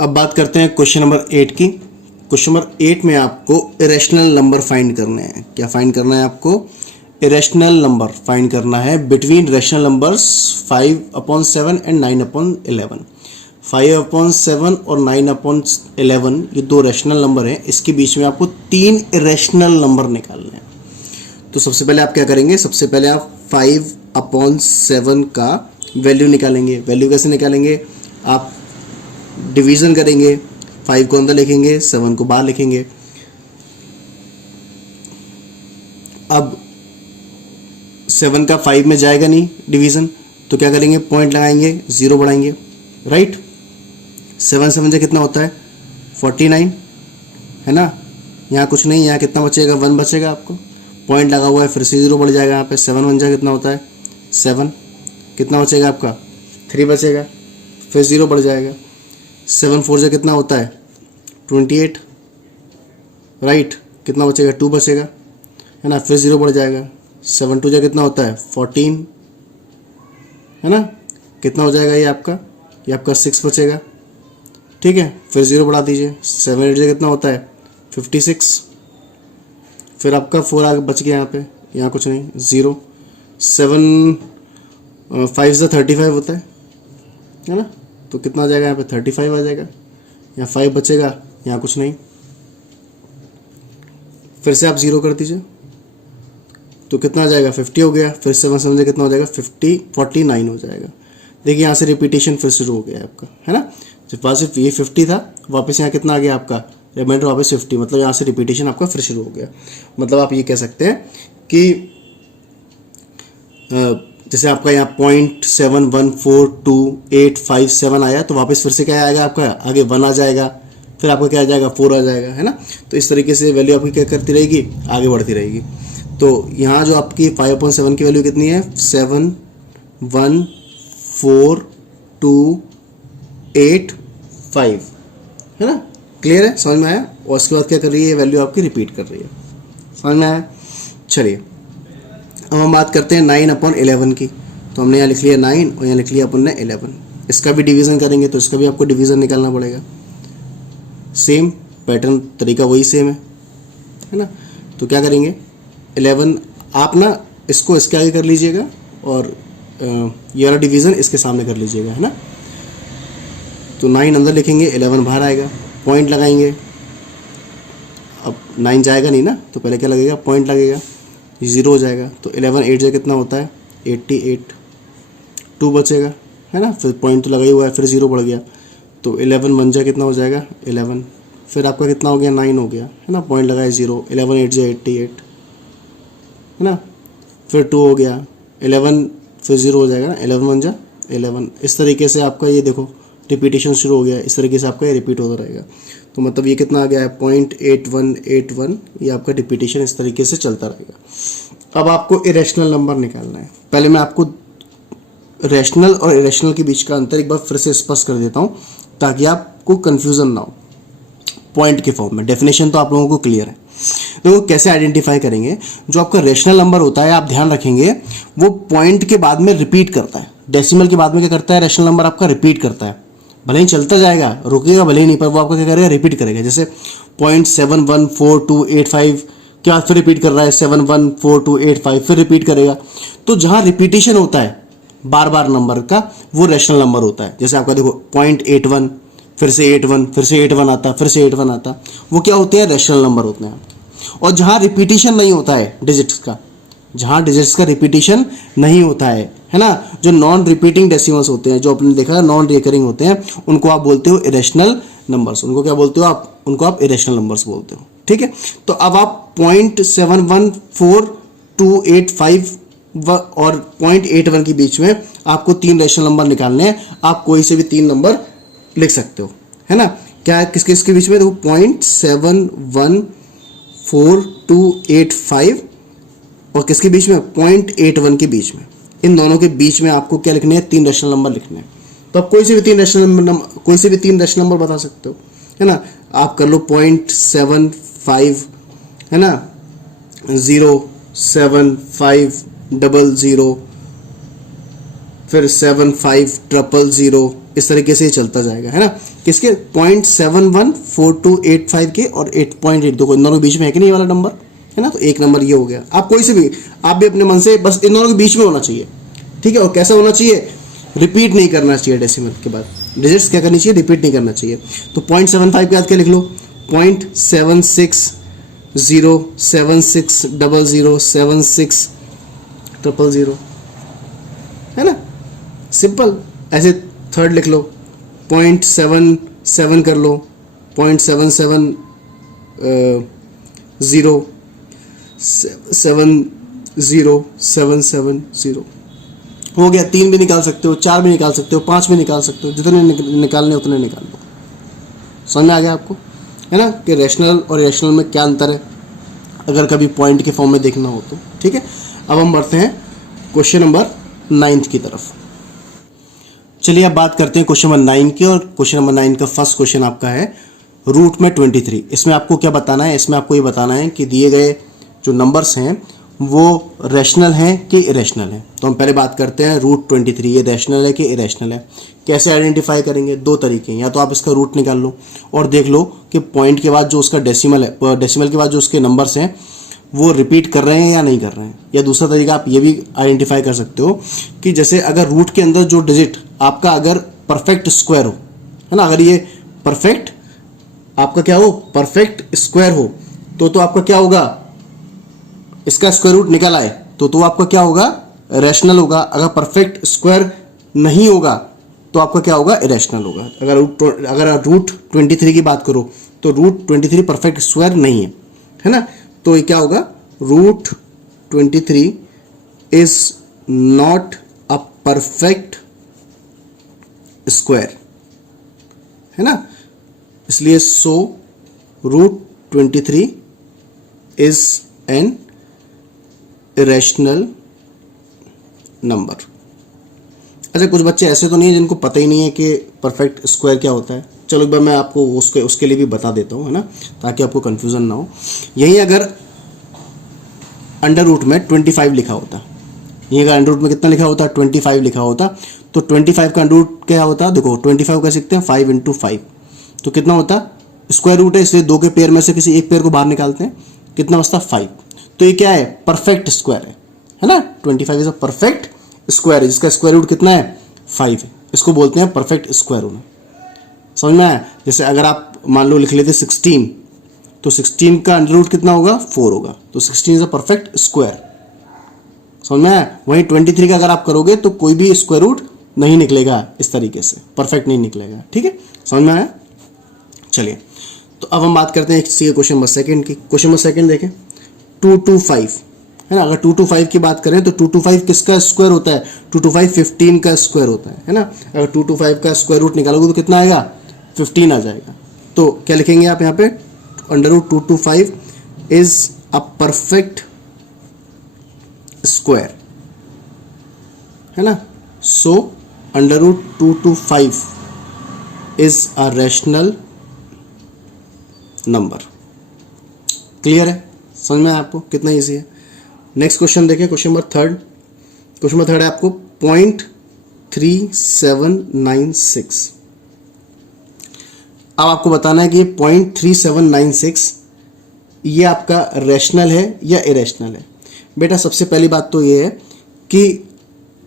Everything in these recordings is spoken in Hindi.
अब बात करते हैं क्वेश्चन नंबर 8 की। क्वेश्चन नंबर 8 में आपको इरेशनल नंबर फाइंड करने हैं। क्या फाइंड करना है आपको? इरेशनल नंबर फाइंड करना है बिटवीन रेशनल नंबर्स 5/7 एंड 9/11। 5/7 और 9/11 ये दो रेशनल नंबर हैं, इसके बीच में आपको 3 इरेशनल नंबर निकालने हैं। तो सबसे पहले आप क्या करेंगे? सबसे पहले आप 5/7 का वैल्यू निकालेंगे। वैल्यू कैसे निकालेंगे? आप डिवीज़न करेंगे, 5 को अंदर लिखेंगे, 7 को बाहर लिखेंगे। अब 7 का 5 में जाएगा नहीं डिवीज़न, तो क्या करेंगे? पॉइंट लगाएंगे, 0 बढ़ाएंगे, राइट। 7 7 से कितना होता है? 49, है ना। यहाँ कुछ नहीं, यहाँ कितना बचेगा? 1 बचेगा आपको। पॉइंट लगा हुआ है, फिर से 0 बढ़ जाएगा यहाँ पे। 7 1 जा कितना होता है? 7। कितना बचेगा आपका? 3 बचेगा, फिर 0 बढ़ जाएगा। 7 4 जा कितना होता है? 28, राइट। कितना बचेगा? 2 बचेगा, है ना, फिर 0 बढ़ जाएगा। 7 2 जा कितना होता है? 14, है ना। कितना हो जाएगा ये आपका 6 बचेगा, ठीक है। फिर 0 बढ़ा दीजिए। 7 8 जा कितना होता है? 56। फिर आपका 4 आगे बच गया यहाँ पे, यहाँ कुछ नहीं, 0। 7 5 से 35 होता है ना। तो कितना आ जाएगा यहाँ पे? 35 आ जाएगा। यहाँ 5 बचेगा, यहाँ कुछ नहीं। फिर से आप 0 कर दीजिए, तो कितना आ जाएगा? 50 हो गया। फिर 7 7 कितना हो जाएगा? 49 हो जाएगा। देखिए यहाँ से रिपीटेशन फिर शुरू हो गया आपका, है ना। सिर्फ ये 50 था, वापस यहाँ कितना आ गया आपका? रिमाइंडर वापस 50। मतलब यहाँ से रिपीटेशन आपका फिर शुरू हो गया। मतलब आप ये कह सकते हैं कि जैसे आपका यहाँ 0.714285 आया, तो वापस फिर से क्या आएगा आपका? आगे 1 आ जाएगा, फिर आपका क्या आ जाएगा? 4 आ जाएगा, है ना। तो इस तरीके से वैल्यू आपकी क्या करती रहेगी? आगे बढ़ती रहेगी। तो यहाँ जो आपकी 5/7 की वैल्यू कितनी है? 71428 है ना। क्लियर है? समझ में आया? और उसके बाद क्या कर रही है? वैल्यू आपकी रिपीट कर रही है। समझ में आया? चलिए अब हम बात करते हैं 9/11 की। तो हमने यहाँ लिख लिया 9 और यहाँ लिख लिया अपन ने 11। इसका भी डिवीज़न करेंगे, तो इसका भी आपको डिवीज़न निकालना पड़ेगा। सेम पैटर्न, तरीका वही सेम है ना। तो क्या करेंगे? 11 आप ना इसको इसके आगे कर लीजिएगा और ये वाला डिवीज़न इसके सामने कर लीजिएगा, है ना। तो 9 अंदर लिखेंगे, 11 बाहर आएगा, पॉइंट लगाएंगे। अब 9 जाएगा नहीं ना, तो पहले क्या लगेगा? पॉइंट लगेगा, 0 हो जाएगा। तो 11 8 जा कितना होता है? 88। 2 बचेगा, है ना। फिर पॉइंट तो लगा ही हुआ है, फिर 0 बढ़ गया। तो 11 1 जा कितना हो जाएगा? 11। फिर आपका कितना हो गया? 9 हो गया, है ना। पॉइंट लगाया 0। 11 8 जा 88, है ना। फिर 2 हो गया, 11 फिर 0 हो जाएगा ना। 11 1 जा 11। इस तरीके से आपका ये देखो रिपीटेशन शुरू हो गया। इस तरीके से आपका ये रिपीट होता रहेगा। तो मतलब ये कितना आ गया है? 0.8181। ये आपका रिपीटेशन इस तरीके से चलता रहेगा। अब आपको इरेशनल नंबर निकालना है। पहले मैं आपको रैशनल और इरेशनल के बीच का अंतर एक बार फिर से स्पष्ट कर देता हूँ, ताकि आपको कन्फ्यूज़न ना हो। पॉइंट के फॉर्म में डेफिनेशन तो आप लोगों को क्लियर है। तो कैसे आइडेंटिफाई करेंगे? जो आपका रेशनल नंबर होता है, आप ध्यान रखेंगे, वो पॉइंट के बाद में रिपीट करता है। डेसिमल के बाद में क्या करता है? रेशनल नंबर आपका रिपीट करता है। भले ही चलता जाएगा, रुकेगा भले ही नहीं, पर वो आपका क्या करेगा? रिपीट करेगा। जैसे 0.714285 के बाद फिर रिपीट कर रहा है, 714285 फिर रिपीट करेगा। तो जहाँ रिपीटेशन होता है बार बार नंबर का, वो रेशनल नंबर होता है। जैसे आपका देखो 0.81, फिर से 81, फिर से 81 आता, फिर से 81 आता, वो क्या होते हैं? रेशनल नंबर होते हैं। और जहाँ रिपीटेशन नहीं होता है डिजिट्स का, जहाँ डिजिट्स का रिपीटेशन नहीं होता है ना, जो नॉन रिपीटिंग डेसिमल्स होते हैं, जो आपने देखा नॉन रिकरिंग होते हैं, उनको आप बोलते हो इरेशनल नंबर्स। उनको क्या बोलते हो आप? उनको आप इरेशनल नंबर्स बोलते हो, ठीक है। तो अब आप 0.714285 और 0.81 के बीच में आपको 3 रेशनल नंबर निकालने हैं। आप कोई से भी 3 नंबर लिख सकते हो, है ना। क्या है? किसके इसके बीच में? देखो 0.714285 और किसके बीच में? 0.81 के बीच में। इन दोनों के बीच में आपको क्या लिखने हैं? 3 रेशनल नंबर लिखने हैं। तो आप कोई से भी 3 रेशनल नंबर बता सकते हो, है ना। आप कर लो 0.75, है ना, 0.7500, फिर 75000, इस तरीके से ये चलता जाएगा, है ना। किसके 0.714285 के और 8.8 दो इन दोनों के बीच में है कि नहीं वाला नंबर, है ना। तो एक नंबर ये हो गया। आप कोई से भी, आप भी अपने मन से बस इन दोनों के बीच में होना चाहिए, ठीक है। और कैसा होना चाहिए, रिपीट नहीं करना चाहिए डेसिमल के बाद, डिजिट्स क्या करनी चाहिए, रिपीट नहीं करना चाहिए। तो 0.75 के बाद क्या लिख लो, 0.760760007600, है ना, सिंपल। ऐसे थर्ड लिख लो, 0.77 कर लो, 0.77070770 हो गया। 3 भी निकाल सकते हो, 4 भी निकाल सकते हो, 5 भी निकाल सकते हो, जितने निकालने उतने निकाल लो। समझ में आ गया आपको, है ना, कि रैशनल और इरेशनल में क्या अंतर है, अगर कभी पॉइंट के फॉर्म में देखना हो तो, ठीक है। अब हम बढ़ते हैं क्वेश्चन नंबर 9 की तरफ। चलिए अब बात करते हैं क्वेश्चन नंबर 9 की। और क्वेश्चन नंबर 9 का फर्स्ट क्वेश्चन आपका है रूट में 23। इसमें आपको क्या बताना है, इसमें आपको ये बताना है कि दिए गए जो नंबर्स हैं वो रैशनल हैं कि इरेशनल हैं। तो हम पहले बात करते हैं रूट 23 ये रैशनल है कि इरेशनल है। कैसे आइडेंटिफाई करेंगे, दो तरीके हैं, या तो आप इसका रूट निकाल लो और देख लो कि पॉइंट के बाद जो उसका डेसिमल है, डेसिमल के बाद जो उसके नंबर्स हैं वो रिपीट कर रहे हैं या नहीं कर रहे हैं। या दूसरा तरीका आप ये भी आइडेंटिफाई कर सकते हो कि जैसे अगर रूट के अंदर जो डिजिट आपका अगर परफेक्ट स्क्वायर हो, है ना, अगर ये परफेक्ट आपका क्या हो, परफेक्ट स्क्वायर हो, तो आपका क्या होगा, इसका स्क्वायर रूट निकल आए तो आपका क्या होगा, रैशनल होगा। अगर परफेक्ट स्क्वायर नहीं होगा तो आपका क्या होगा, इरेशनल होगा। अगर रूट 23 की बात करो तो रूट 23 परफेक्ट स्क्वायर नहीं है ना, तो ये क्या होगा, root 23 is not a perfect square, है ना। इसलिए so root 23 is an irrational number. अच्छा, कुछ बच्चे ऐसे तो नहीं है जिनको पता ही नहीं है कि परफेक्ट स्क्वायर क्या होता है। चलो एक बार मैं आपको उसके लिए भी बता देता हूँ, है ना, ताकि आपको कंफ्यूजन ना हो। यहीं अगर अंडर रूट में 25 लिखा होता, यहीं अगर अंडर रूट में कितना लिखा होता, 25 लिखा होता, तो 25 का अंडर रूट क्या होता, देखो 25 का सीखते हैं 5 × 5, तो कितना होता, स्क्वायर रूट है इसलिए दो के पेयर में से किसी एक पेयर को बाहर निकालते हैं, कितना बचता 5। तो ये क्या है, परफेक्ट स्क्वायर है ना। 25 इज अ परफेक्ट स्क्वायर है जिसका स्क्वायर रूट कितना है, 5 है। इसको बोलते हैं परफेक्ट स्क्वायर रूट। समझ में आया। जैसे अगर आप मान लो लिख लेते 16, तो 16 का अंडर रूट कितना होगा, 4 होगा, तो 16 इज अ परफेक्ट स्क्वायर। समझ में आया। वहीं 23 का अगर आप करोगे तो कोई भी स्क्वायर रूट नहीं निकलेगा, इस तरीके से परफेक्ट नहीं निकलेगा, ठीक है, समझ में आया। चलिए तो अब हम बात करते हैं इसी क्वेश्चन नंबर 2 की। क्वेश्चन नंबर 2 देखें, 225 है ना। अगर 225 की बात करें तो 225 किसका स्क्वायर होता है, 225 15 का स्क्वायर होता है ना। अगर 225 का स्क्वायर रूट निकालोगे तो कितना आएगा, 15 आ जाएगा। तो क्या लिखेंगे आप यहाँ पे, under root 225 is a perfect square, है ना। So under root 225 is a rational number. Clear है, समझ में आया आपको, कितना इजी है। नेक्स्ट क्वेश्चन देखें, क्वेश्चन नंबर 3। क्वेश्चन नंबर 3 है आपको 0.3796। अब आपको बताना है कि 0.3796 ये आपका रैशनल है या इरेशनल है। बेटा सबसे पहली बात तो ये है कि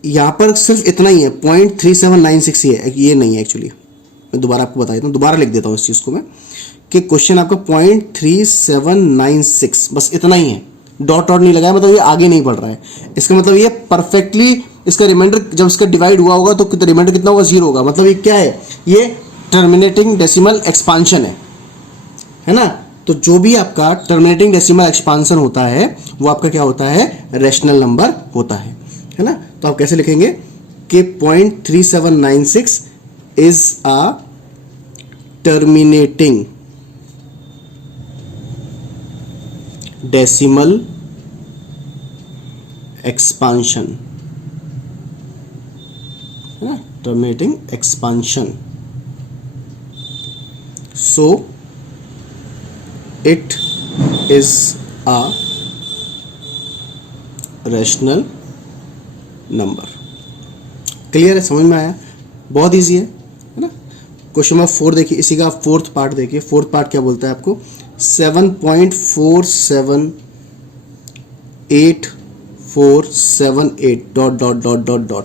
यहाँ पर सिर्फ इतना ही है, 0.3796 ही है, ये नहीं है एक्चुअली। मैं दोबारा आपको बता देता हूँ, दोबारा लिख देता हूँ इस चीज़ को मैं, कि क्वेश्चन आपका 0.3796 बस इतना ही है, डॉट नहीं लगाया, मतलब ये आगे नहीं बढ़ रहा है। इसका मतलब ये परफेक्टली, इसका रिमाइंडर जब इसका डिवाइड हुआ होगा तो रिमाइंडर कितना होगा, 0 होगा। मतलब ये क्या है, ये टर्मिनेटिंग डेसिमल एक्सपांशन है ना। तो जो भी आपका टर्मिनेटिंग डेसिमल एक्सपांशन होता है वो आपका क्या होता है, रैशनल नंबर होता है ना। तो आप कैसे लिखेंगे कि 0.3796 is a terminating decimal expansion, है ना, terminating expansion. So it is a rational number. Clear है, समझ में आया, बहुत इजी है। क्वेश्चन नंबर 4 देखिए, इसी का फोर्थ पार्ट देखिए। फोर्थ पार्ट क्या बोलता है आपको, 7.478478 dot dot dot dot dot.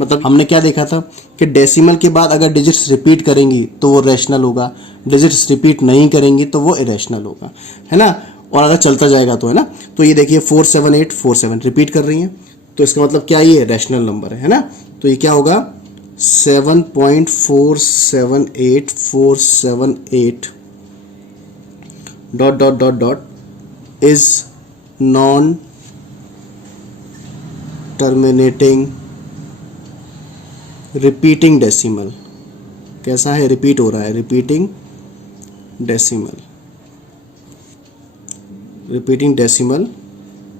मतलब हमने क्या देखा था कि डेसिमल के बाद अगर डिजिट्स रिपीट करेंगी तो वो रैशनल होगा, डिजिट्स रिपीट नहीं करेंगी तो वो इरेशनल होगा, है ना। और अगर चलता जाएगा तो, है ना। तो ये देखिए 47847 रिपीट कर रही हैं, तो इसका मतलब क्या, ये रैशनल नंबर है ना। तो ये क्या होगा, 7.478478 dot dot dot dot is non terminating repeating decimal. कैसा है, रिपीट हो रहा है, repeating decimal, repeating decimal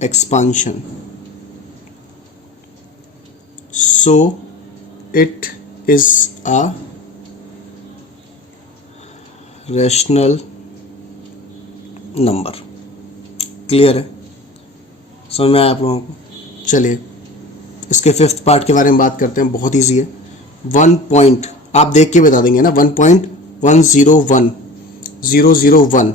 expansion. So it is a rational number. Clear है, समझ में आया आप लोगों को। चलिए इसके फिफ्थ पार्ट के बारे में बात करते हैं, बहुत ईजी है। 1 पॉइंट आप देख के बता देंगे ना, 1.101 001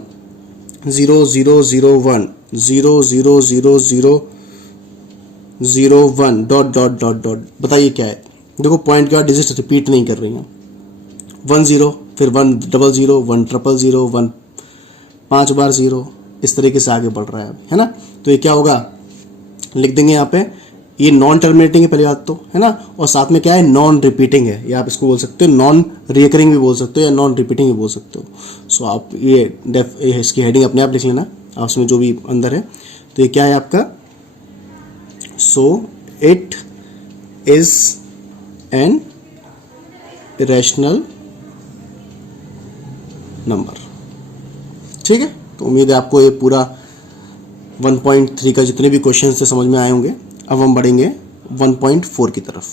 0001 0000001 डॉट डॉट डॉट डॉट। बताइए क्या है। देखो पॉइंट के बाद डिजिट रिपीट नहीं कर रही हैं, 10 फिर 100 100 1 5 बार 0, इस तरीके से आगे बढ़ रहा है ना। तो ये क्या होगा, लिख देंगे यहाँ पे, ये नॉन टर्मिनेटिंग है पहली बात तो, है ना। और साथ में क्या है, नॉन रिपीटिंग है, या आप इसको बोल सकते हो नॉन रिकरिंग भी बोल सकते हो, या नॉन रिपीटिंग भी बोल सकते हो। सो आप ये इसकी हेडिंग अपने आप लिख लेना, आप उसमें जो भी अंदर है। तो ये क्या है आपका, so it is an irrational number. ठीक है, तो उम्मीद है आपको ये पूरा 1.3 का जितने भी क्वेश्चन थे समझ में आए होंगे। अब हम बढ़ेंगे 1.4 की तरफ।